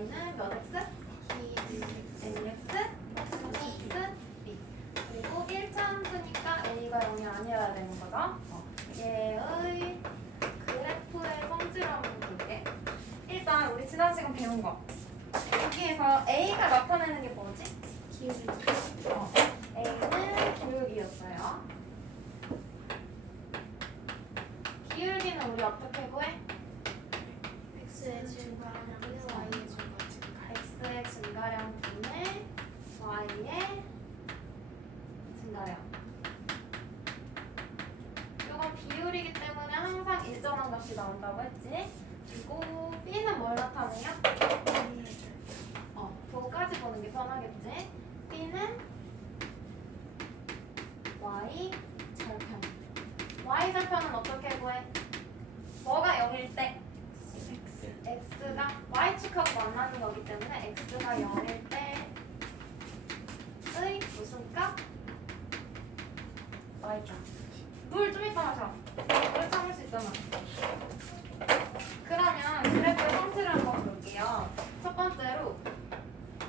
y는 몇 x? mx 플러스 b. 그리고 1차 함수니까 a가 0이 아니어야 되는 거죠. 얘의 그래프의 성질을 한번 볼게. 일단 우리 지난 시간 배운 거 여기에서 a가 나타내는 게 뭐지? 기울기. a는 기울기였어요. 기울기는 우리 어떻게 구해? x의 증가량분의 y의 증가. x의 증가량 분의 y의 증가량. 이건 비율이기 때문에 항상 일정한 값이 나온다고 했지. 그리고 b는 뭘 나타내요? 그거까지 보는 게 편하겠지. b는 y 절편. y 절편은 어떻게 구해? 뭐가 0일 때? x가 y축하고 만나는 거기 때문에 x가 0일 때의 무슨 값? y값. 물 좀 이따 마셔. 물 참을 수 있잖아. 그러면 그래프의 성질을 한번 볼게요. 첫 번째로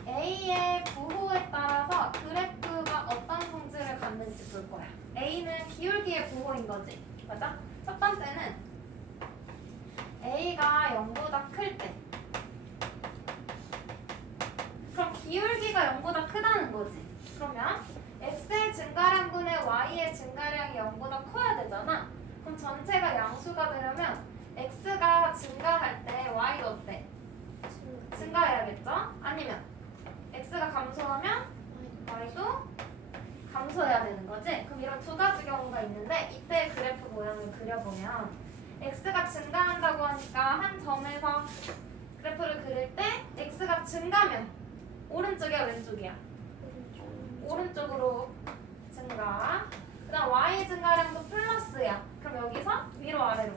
A의 부호에 따라서 그래프가 어떤 성질을 갖는지 볼 거야. A는 기울기의 부호인 거지. 맞아? 첫 번째는 A가 0보다 클 때. 그럼 기울기가 0보다 크다는 거지. 그러면 X의 증가량분의 Y의 증가량이 0보다 커야 되잖아. 그럼 전체가 양수가 되려면 X가 증가할 때 Y도 어때? 증가해야겠죠? 아니면 X가 감소하면 Y도 감소해야 되는 거지? 그럼 이런 두 가지 경우가 있는데 이때 그래프 모양을 그려보면 X가 증가한다고 하니까 한 점에서 그래프를 그릴 때 X가 증가면 오른쪽이야 왼쪽이야? 오른쪽으로 증가. 그 다음 Y 증가량도 플러스야. 그럼 여기서 위로 아래로?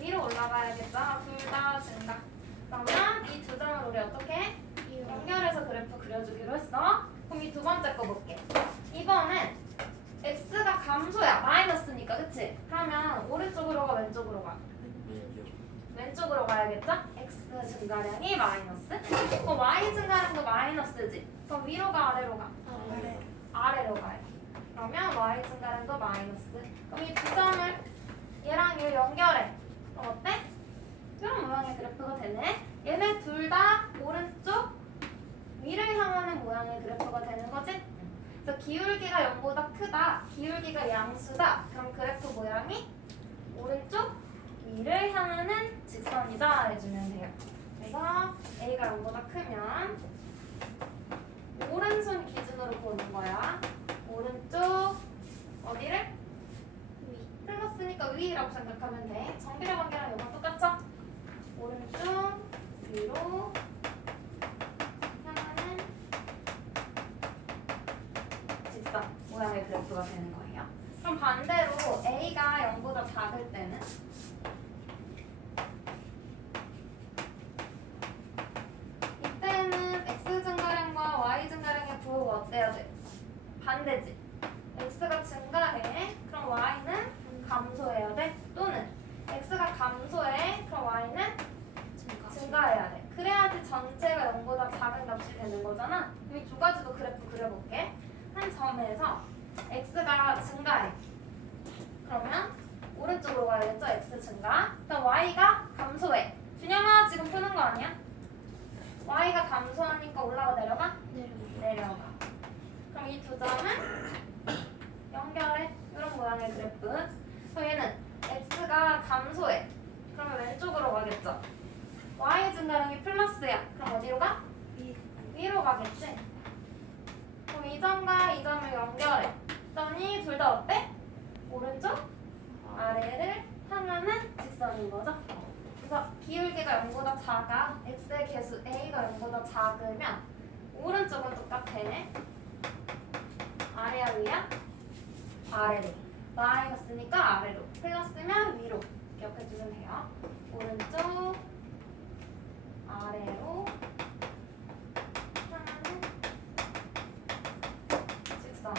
위로 올라가야겠죠? 둘 다 증가. 그러면 이 두 점을 우리 어떻게 연결해서 그래프 그려주기로 했어. 그럼 이 두 번째 거 볼게. 이번엔 x가 감소야. 마이너스니까 그치? 그러면 오른쪽으로 가 왼쪽으로 가? 왼쪽으로 가야겠죠? x 증가량이 마이너스. 그럼 y 증가량도 마이너스지? 그럼 위로 가 아래로 가? 아래로 가야 돼. 그러면 y 증가량도 마이너스. 그럼 이 두 점을 얘랑 얘 연결해. 그럼 어때? 이런 모양의 그래프가 되네. 얘네 둘 다 오른쪽 위를 향하는 모양의 그래프가 되는 거지? 그래서 기울기가 0보다 크다, 기울기가 양수다. 그럼 그래프 모양이 오른쪽 위를 향하는 직선이다 해주면 돼요. 그래서 A가 0보다 크면 오른손 기준으로 보는 거야. 오른쪽 어디를? 플러스니까 위라고 생각하면 돼. 정비례 관계랑 이건 똑같죠? 오른쪽 위로 향하는 직선 모양의 그래프가 되는 거예요. 그럼 반대로 A가 0보다 작을 때는 이때는 X 증가량과 Y 증가량의 부호가 어때야 돼? 반대지. X가 증가해. 그럼 Y는 감소해야 돼. 또는 X가 감소해. 그럼 Y는 증가해야 돼. 그래야지 전체가 0보다 작은 값이 되는 거잖아. 그럼 이 두 가지도 그래프 그려볼게. 한 점에서 X가 증가해. 그러면 오른쪽으로 가야겠죠? X 증가. 그럼 Y가 감소해. 준영아 지금 푸는 거 아니야? Y가 감소하니까 올라가 내려가? 내려가. 그럼 이 두 점은 연결해. 이런 모양의 그래프. 그럼 얘는 X가 감소해. 그러면 왼쪽으로 가겠죠? Y 증가량이 플러스야. 그럼 어디로 가? 위로 가겠지? 그럼 이 점과 이 점을 연결해. 그랬더니 둘 다 어때? 오른쪽 아래를 향하는 직선인 거죠? 그래서 기울기가 0보다 작아. X의 개수 A가 0보다 작으면 오른쪽은 똑같아. 아래야 위야? 아래로. 마이너스니까 아래로. 플러스면 위로. 기억해주면 돼요. 오른쪽 아래로 향하는 직선.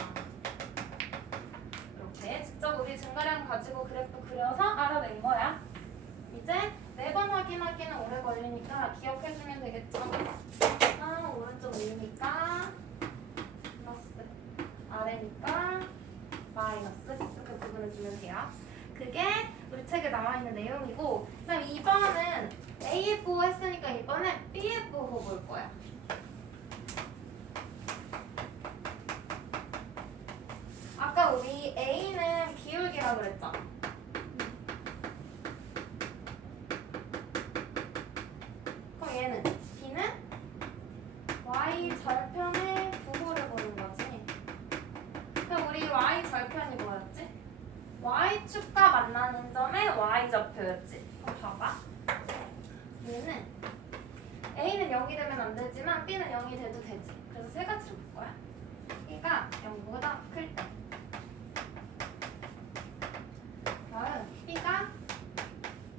이렇게 직접 우리 증가량 가지고 그래프 그려서 알아낸 거야. 이제 매번 확인하기는 오래 걸리니까 기억해주면 되겠지? 되겠죠? 오른쪽 위니까 플러스, 아래니까 마이너스 이렇게 구분해주면 돼요. 그게 우리 책에 나와있는 내용이고, 그다음 2번은 AF5 했으니까 이번엔 BF5 볼 거야. 아까 우리 A는 기울기라고 그랬죠? 그럼 얘는 B는 Y 절편의 부호를 보는 거지. 그럼 우리 Y 절편이 뭐였지? Y축과 만나는 점의 Y좌표였지. 그럼 봐봐. 얘는 A는 0이 되면 안 되지만 B는 0이 돼도 되지. 그래서 세 가지로 볼 거야. B가 0보다 클 때. 다음 B가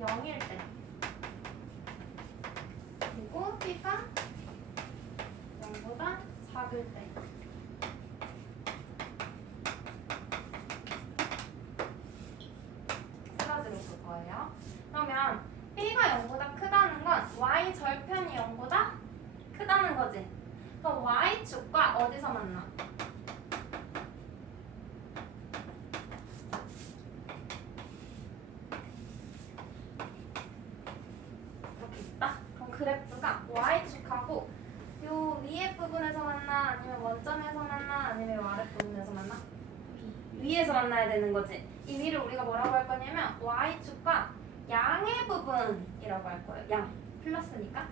0일 때. 그리고 B가 0보다 작을 때. 세 가지로 볼 거예요. 그러면 B가 0보다 크다는 건 Y 절편이 0보다 크다는 거지. 그럼 Y축과 어디서 만나? 이렇게 있다. 그럼 그래프가 Y축하고 요 위에 부분에서 만나? 아니면 원점에서 만나? 아니면 요 아래 부분에서 만나? 위에서 만나야 되는 거지. 이 위를 우리가 뭐라고 할 거냐면 Y축과 양의 부분이라고 할 거예요. 양 플러스니까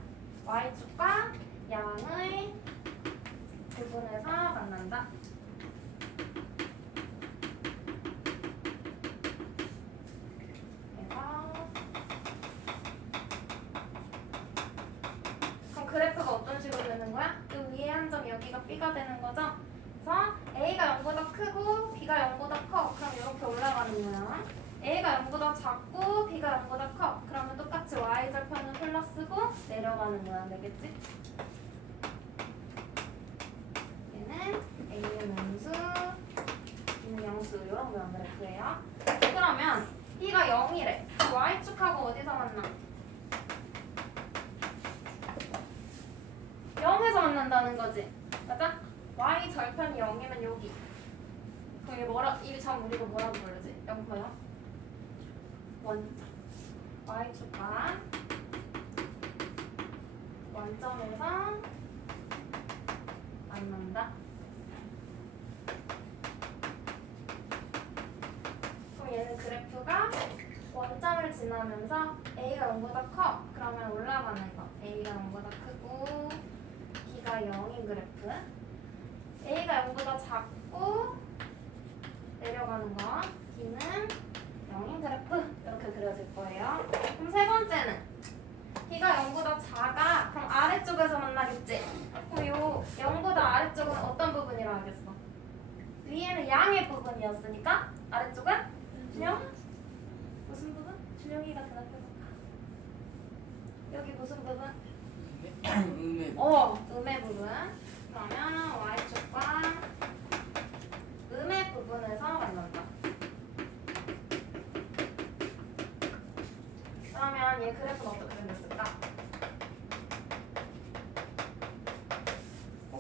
Y축과 양의 부분에서 만난다. 그럼 그래프가 어떤 식으로 되는 거야? 이 위에 한 점 여기가 B가 되는 거죠? 그래서 A가 0보다 크고 B가 0보다 커. 그럼 이렇게 올라가는 거야. A가 0보다 작고 B가 0보다 커. 그러면 똑같이 Y절편은 플러스고 내려가는 거야. 되겠지? 얘는 A는 음수, B는 영수. 이런 모양 그래프예요. 그러면 B가 0이래. Y축하고 어디서 만나? 0에서 만난다는 거지. 맞아? Y 절편이 0이면 여기. 그럼 이게 뭐라, 이게 참 우리가 뭐라고 부르지? 0%요? 원점. Y축과 원점에서 만난다. 그럼 얘는 그래프가 원점을 지나면서 A가 0보다 커. 그러면 올라가는 거. A가 0보다 크고 B가 0인 그래프. A가 0보다 작고 내려가는 거. B는 0인 그래프. 이렇게 그려질 거예요. 그럼 세 번째는 B가 0보다 작아. 그럼 아래쪽에서 만나겠지. 그럼 요 0보다 아래쪽은 어떤 부분이라고 하겠어? 위에는 양의 부분이었으니까 아래쪽은 준영? 무슨 부분? 준영이가 대답해볼까? 여기 무슨 부분? 음의 음의 부분. 그러면 Y축과 음의 부분에서 만난다. 그러면 얘 그래프는 어떻게 생겼을까?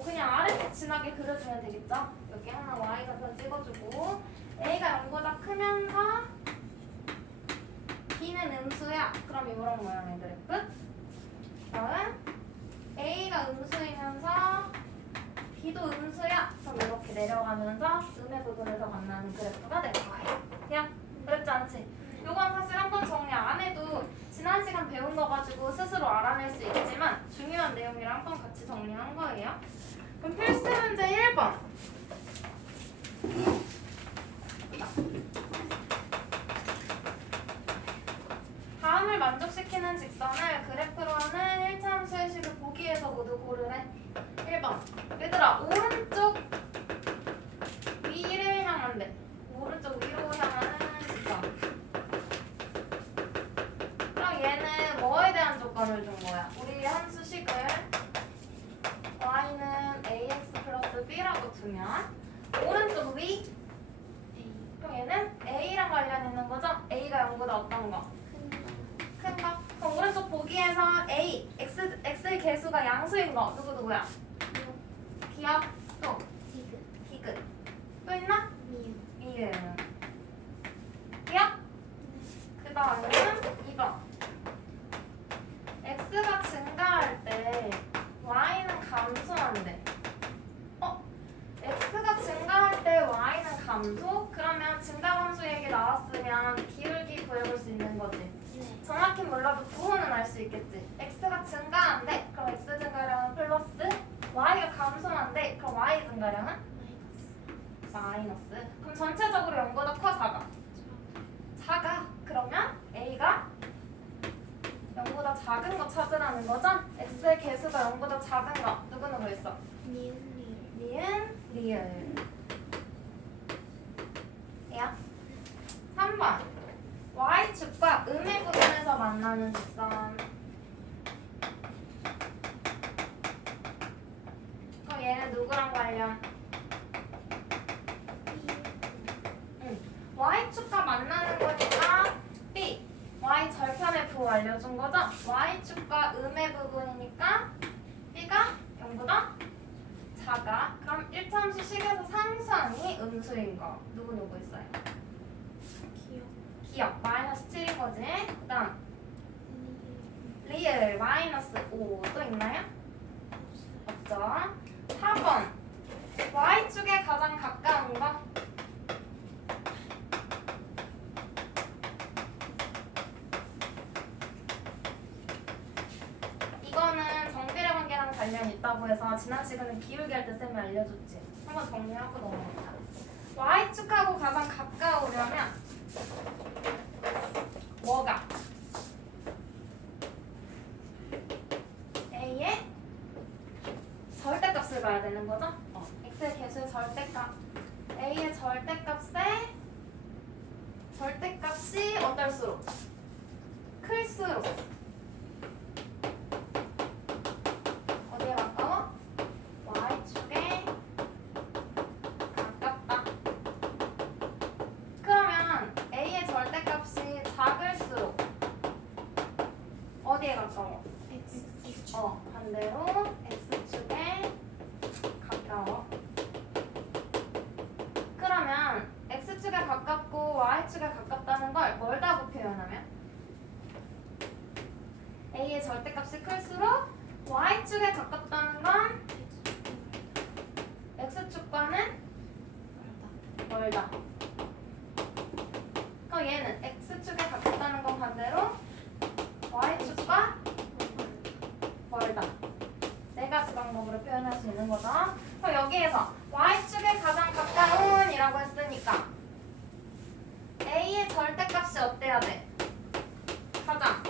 그냥 아래쪽 진하게 그려주면 되겠죠? 여기 하나 Y좌표 찍어주고 A가 0보다 크면서 B는 음수야. 그럼 이런 모양의 그래프. 다음 A가 음수이면서 B도 음수야. 그럼 이렇게 내려가면서 음의 부분에서 만나는 그래프가 될 거예요. 그냥 어렵지 않지? 요건 사실 한번 정리 안 해도 지난 시간 배운 거 가지고 스스로 알아낼 수 있지만 중요한 내용이랑 한번 같이 정리한 거예요. 그럼 필수 문제 1번. 다음을 만족시키는 직선을 그래프로 하는 1차 함수의 식을 보기에서 모두 고르래. 1번. 얘들아, 오른쪽 위를 향한대. 오른쪽 위로 향하는 직선. 그럼 얘는 뭐에 대한 조건을 준 거야? 우리 함수식을 y는 ax 플러스 b라고 두면 오른쪽 위. 그럼 얘는 a랑 관련 있는 거죠? a가 0보다 어떤 거? 큰 거. 그럼 오른쪽 보기에서 a, x의 개수가 양수인 거 누구야? 기억 또 디귿. 디귿 또 있나? 미음. 미음 기억? 그 다음은 2번 x가 증가할 때 y는 감소한대. x가 증가할 때 y는 감소? 그러면 증가 감소 얘기 나왔으면 기울기 구해볼 수 있는 거지. 네. 정확히 몰라도 구호는 알 수 있겠지. x가 증가한대. 그럼 x 증가량은 플러스. y가 감소한대. 그럼 y 증가량은 마이너스. 그럼 전체적으로 0보다 커 작아? 작아. 그러면 a가 0보다 작은 거 찾으라는 거죠? x의 개수가 0보다 작은 거 누구는 구했어? 미음 리을. 니은 리을. 야 3번 y축과 음의 부분에서 만나는 직선. 그럼 얘는 누구랑 관련? y축과 만나는 거니까 b. y 절편의 부호 알려준 거죠? y축과 음의 부분이니까 b가 0보다 작아. 그럼 1참수 식에서 상수항이 음수인 거 누구 있어요? 기억. 기억 마이너스 7인 거지. 그 다음 리을 마이너스 5 또 있나요? 없죠. 4번 y축에 가장 가까운 거 이거는 정비례 관계랑 관련이 있다고 해서 지난 시간에 기울기 할 때 쌤이 알려줬지. 한번 정리하고 넘어갑니다. y축하고 가장 가까우려면 뭐가? a의 절대값을 봐야 되는 거죠? x의 개수의 절대값. a의 절대값이 어떨수록? 클수록 어디에 가까워? y축에 가깝다. 그러면 a의 절대값이 작을수록 어디에 가까워? X. 반대로 x축에 가까워. 그러면 x축에 가깝고 y축에 가깝다는 걸 뭘다고 표현하면? a의 절대값이 클수록 y축에 가깝다는 건 x축과는 멀다. 그럼 얘는 x축에 가깝다는 건 반대로 y축과 멀다. 네 가지 방법으로 표현할 수 있는 거죠. 그럼 여기에서 y축에 가장 가까운이라고 했으니까 a의 절대값이 어때야 돼? 가장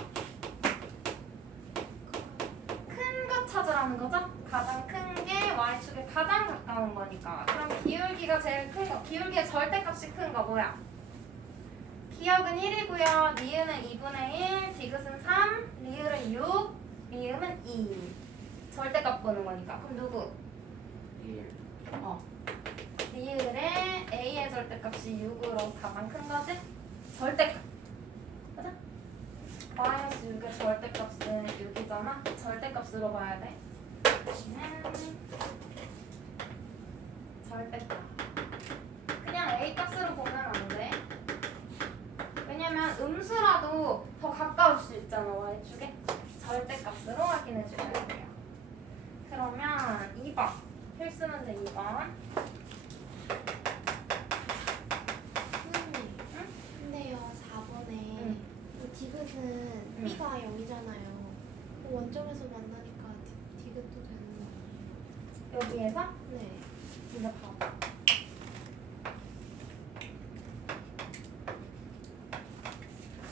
큰 거 찾으라는 거죠? 가장 큰 게 y축에 가장 가까운 거니까. 그럼 기울기가 제일 큰 거, 기울기의 절대값이 큰 거 뭐야? 기억은 1이고요. 니은은 2분의 1, 디귿은 3, 리을은 6, 미음은 2. 절대값 보는 거니까. 그럼 누구? 리을의 a의 절대값이 6으로 가장 큰 거지? 절대값. 맞아? 마이너스 6의 절대값은 6이잖아? 절대값으로 봐야 돼. 절대값. 그냥 a 값으로 보면 안 돼. 왜냐면 음수라도 더 가까울 수 있잖아, y축에. 절대값으로 확인해 주셔야 돼요. 그러면 2번. 필수 문제 2번. 선생님. 응? 근데요 4번에 응. 디귿은 응. b가 0이잖아요. 원점에서 만나니까 디귿도 되는 거 아니에요? 여기에서 네. 이제 봐봐.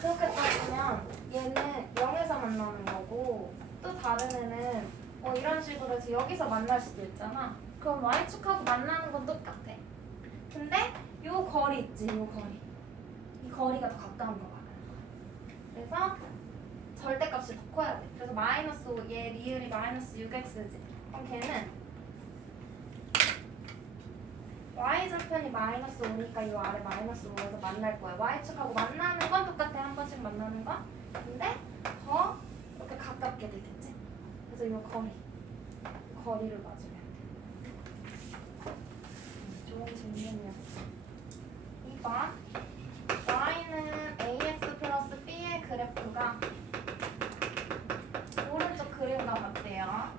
그렇게 따지면 얘는 0에서 만나는 거고 또 다른 애는 이런 식으로 해서 여기서 만날 수도 있잖아. 그럼 y축하고 만나는 건 똑같아. 근데 요 거리 있지, 요 거리. 이 거리가 더 가까운 거 말하는 거야. 그래서 절대값이 더 커야 돼. 그래서 마이너스 5, 얘 리을이 마이너스 6x지. 그럼 걔는 y 절편이 마이너스 5니까 이 아래 마이너스 5에서 만날 거야. y축하고 만나는 건 똑같아. 한 번씩 만나는 건. 근데 더 이렇게 가깝게 되겠지. 그래서 그래서 이 거리를 맞으면 좋은 질문이야. 2번 y는 ax 플러스 b의 그래프가 오른쪽 그림과 같대요.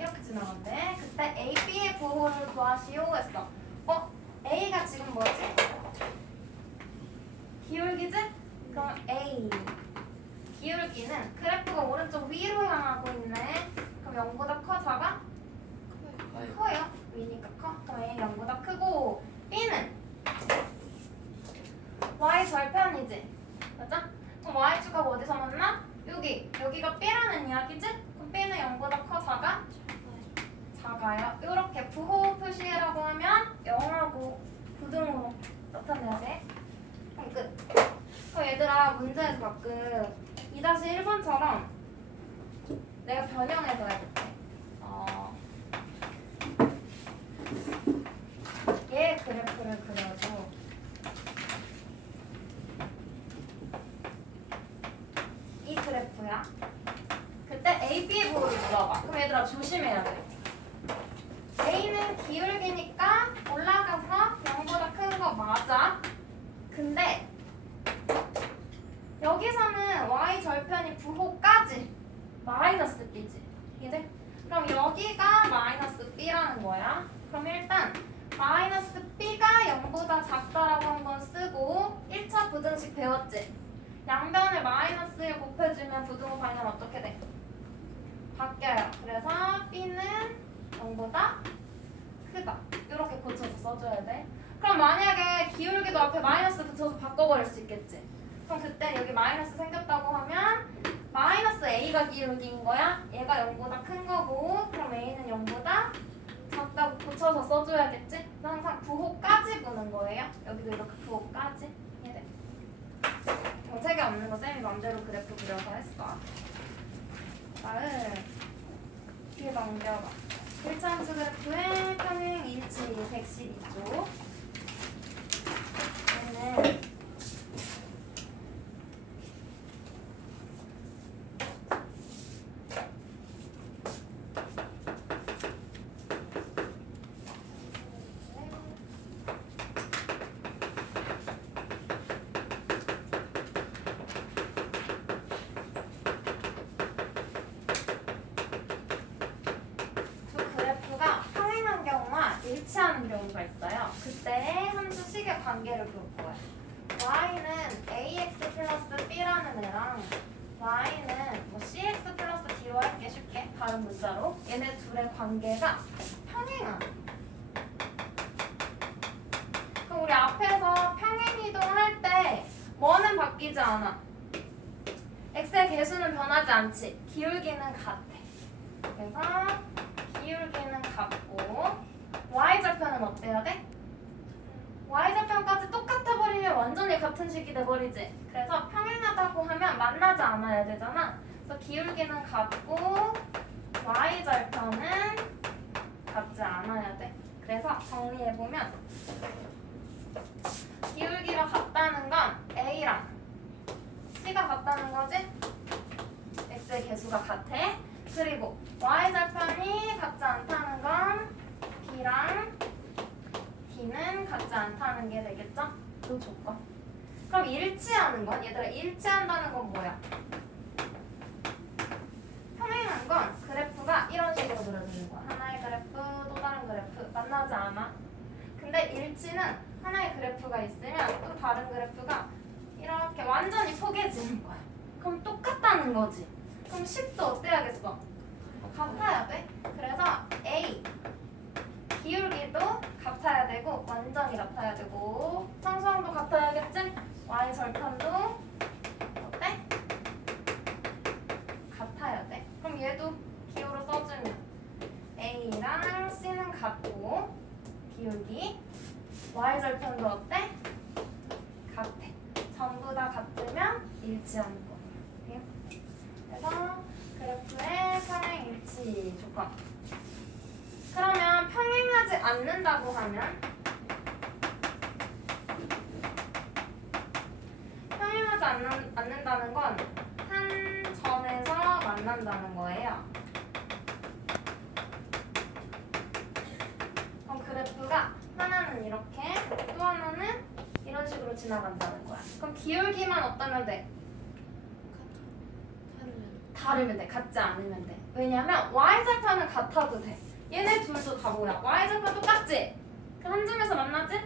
이렇게 지나간대. 그때 a, b의 부호를 구하시오 했어. a가 지금 뭐지? 기울기지? 그럼 a 기울기는 그래프가 오른쪽 위로 향하고 있네. 그럼 0보다 커 작아? 아유. 커요. 위니까 커. 그럼 a 0보다 크고 b는 y 절편이지. 맞아? 그럼 y축하고 어디서 만나? 여기가 b라는 이야기지? 그럼 b는 0보다 커 작아? 작아요. 이렇게 부호 표시라고 하면 0하고 부등호로 나타내야 돼. 그럼 끝. 그럼 얘들아 문제에서 가끔 2-1번처럼 내가 변형해서 해볼게. 얘 그래프를 그려도 이 그래프야. 그때 A, B의 부호를 물어봐. 그럼 얘들아 조심해야 돼. A는 기울기니까 올라가서 0보다 큰 거 맞아. 근데 여기서는 y 절편이 부호까지 마이너스 b지. 이해돼? 그럼 여기가 마이너스 b라는 거야. 그럼 일단 마이너스 b가 0보다 작다라고 한번 쓰고 1차 부등식 배웠지? 양변을 마이너스 1 곱해주면 부등호 방향 어떻게 돼? 바뀌어요. 그래서 b는 0보다 크다. 이렇게 고쳐서 써줘야 돼. 그럼 만약에 기울기도 앞에 마이너스 붙여서 바꿔버릴 수 있겠지? 그럼 그때 여기 마이너스 생겼다고 하면 마이너스 a가 기울기인 거야. 얘가 0보다 큰 거고 그럼 a는 0보다 작다고 고쳐서 써줘야겠지? 항상 부호까지 보는 거예요. 여기도 이렇게 부호까지. 이해돼? 정책이 없는 거 쌤이 맘대로 그래프 그려서 했어. 다음 뒤에 넘겨봐. 1차 함수 그래프의 평행 일치 112조. 얘는 일치하는 경우가 있어요. 그때 함수식의 관계를 볼 거예요. y는 ax 플러스 b라는 애랑 y는 뭐 cx 플러스 d로 할게 쉽게 다른 문자로 얘네 둘의 관계가 평행하다. 그럼 우리 앞에서 평행 이동할 때 뭐는 바뀌지 않아? x의 개수는 변하지 않지. 기울기는 같아. 그래서 기울기는 같고 y절편은 어때야 돼? y절편까지 똑같아 버리면 완전히 같은 식이 돼버리지. 그래서 평행하다고 하면 만나지 않아야 되잖아. 그래서 기울기는 같고 y절편은 같지 않아야 돼. 그래서 정리해보면 기울기가 같다는 건 a랑 c가 같다는 거지? x의 개수가 같아. 그리고 y절편이 같지 않다는 건 B랑 D는 같지 않다는 게 되겠죠? 그 조건. 그럼 일치하는 건? 얘들아 일치한다는 건 뭐야? 평행한 건 그래프가 이런 식으로 그려지는 거야. 하나의 그래프 또 다른 그래프 만나지 않아. 근데 일치는 하나의 그래프가 있으면 또 다른 그래프가 이렇게 완전히 포개지는 거야. 그럼 똑같다는 거지. 그럼 10도 어때야겠어? 같아야 돼. 그래서 A 기울기도 같아야 되고 완전히 같아야 되고 상수항도 같아야겠지? y 절편도 어때? 같아야 돼. 그럼 얘도 기호로 써주면 a랑 c는 같고 기울기 y 절편도 어때? 같아. 전부 다 같으면 일치하는 거예요. 그래서 그래프의 평행 일치 조건. 그러면 평행하지 않는다고 하면 평행하지 않는다는 건 한다는 거예요. 그럼 그래프가 하나는 이렇게 또 하나는 이런 식으로 지나간다는 거야. 그럼 기울기만 어떠면 돼? 다르면 돼. 같지 않으면 돼. 왜냐면 y좌표는 같아도 돼. 얘네 둘도 다 뭐야? y좌표 똑같지? 그 한 점에서 만나지?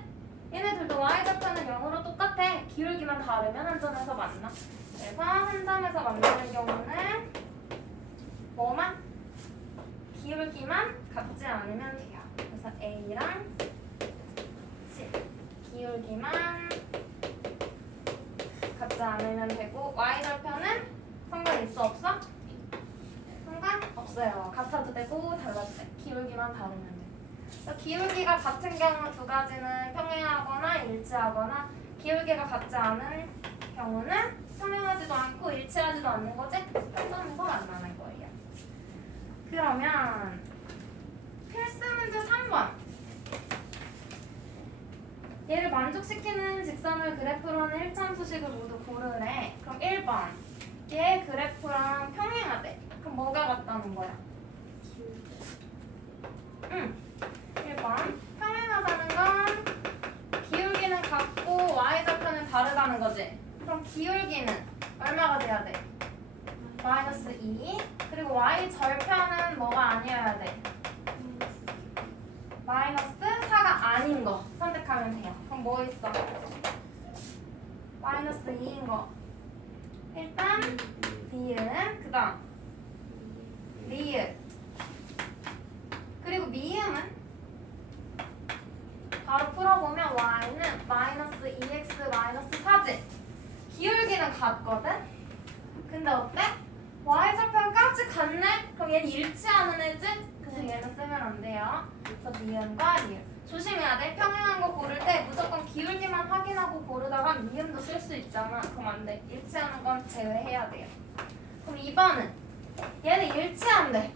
얘네 둘도 y좌표는 0으로 똑같아. 기울기만 다르면 한 점에서 만나. 그래서 한 점에서 만나는 경우는 뭐만? 기울기만 같지 않으면 돼요. 그래서 A랑 C 기울기만 같지 않으면 되고 y좌표는 상관 있어 없어? 상관 없어요. 같아도 되고 달라도 돼. 기울기만 다르면 돼. 그래서 기울기가 같은 경우 두 가지는 평행하거나 일치하거나 기울기가 같지 않은 경우는 평행하지도 않고 일치하지도 않는 거지? 한 점에서 만나는 거예요. 그러면 필수 문제 3번. 얘를 만족시키는 직선을 그래프로 하는 일참수식을 모두 고르래. 그럼 1번. 얘 그래프랑 평행하대. 그럼 뭐가 같다는 거야? 응. 1번. 평행하다는 건 기울기는 같고 y좌표는 다르다는 거지. 그럼 기울기는 얼마가 돼야 돼? 마이너스 2. 그리고 y 절편은 뭐가 아니어야 돼? 마이너스 4가 아닌 거 선택하면 돼요. 그럼 뭐 있어? 마이너스 2인 거. 일단 니은, 그 다음 리을. 그리고 미음은 바로 풀어보면 y는 마이너스 2x 마이너스 4지. 기울기는 같거든? 근데 어때? y좌표까지 같네? 그럼 얘는 일치하는 애지? 그래서 얘는 쓰면 안 돼요. 그래서 미음과 리을. 조심해야 돼. 평행한 거 고를 때 무조건 기울기만 확인하고 고르다가 미음도 쓸 수 있잖아. 그럼 안 돼. 일치하는 건 제외해야 돼요. 그럼 2번은 얘는 일치한대.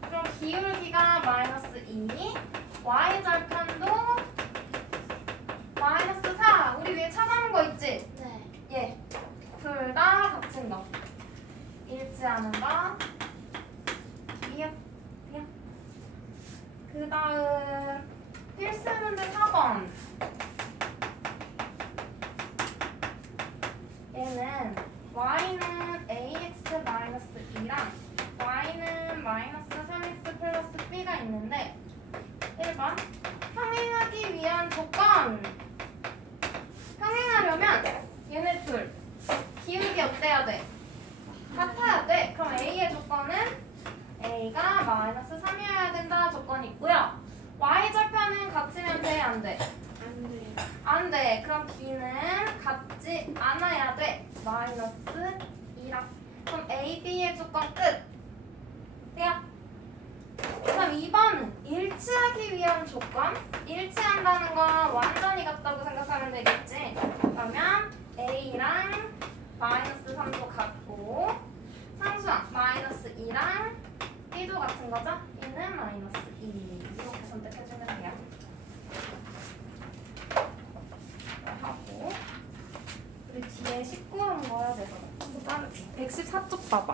그럼 기울기가 마이너스 2, y절편도 마이너스 4. 우리 위에 찾아놓은 거 있지? 네. 예. 둘 다 같은 거. 일치하는 거. 미음. 미음. 그 다음 필수 문제 4번. 얘는 y는 ax-2랑 y는 마이너스 3x 플러스 b가 있는데 1번 평행하기 위한 조건. 평행하려면 얘네 둘 기울기 어때야 돼? 같아야 돼. 그럼 a의 조건은 a가 마이너스 3이어야 된다 조건이 있고요. y절편은 같으면 돼? 안 돼? 안 돼요. 안 돼. 그럼 b는 같지 않아야 돼. 마이너스 2랑. 그럼 a, b의 조건 끝. 돼요? 그럼 2번은 일치하기 위한 조건. 일치한다는 건 완전히 같다고 생각하면 되겠지. 그러면 a랑 마이너스 3도 같고 상수항 마이너스 2랑 b도 같은 거죠? b는 마이너스 2. 이렇게 선택해주면 돼요. 하고 우리 뒤에 19번 뭐야 되거든. 114쪽 봐봐.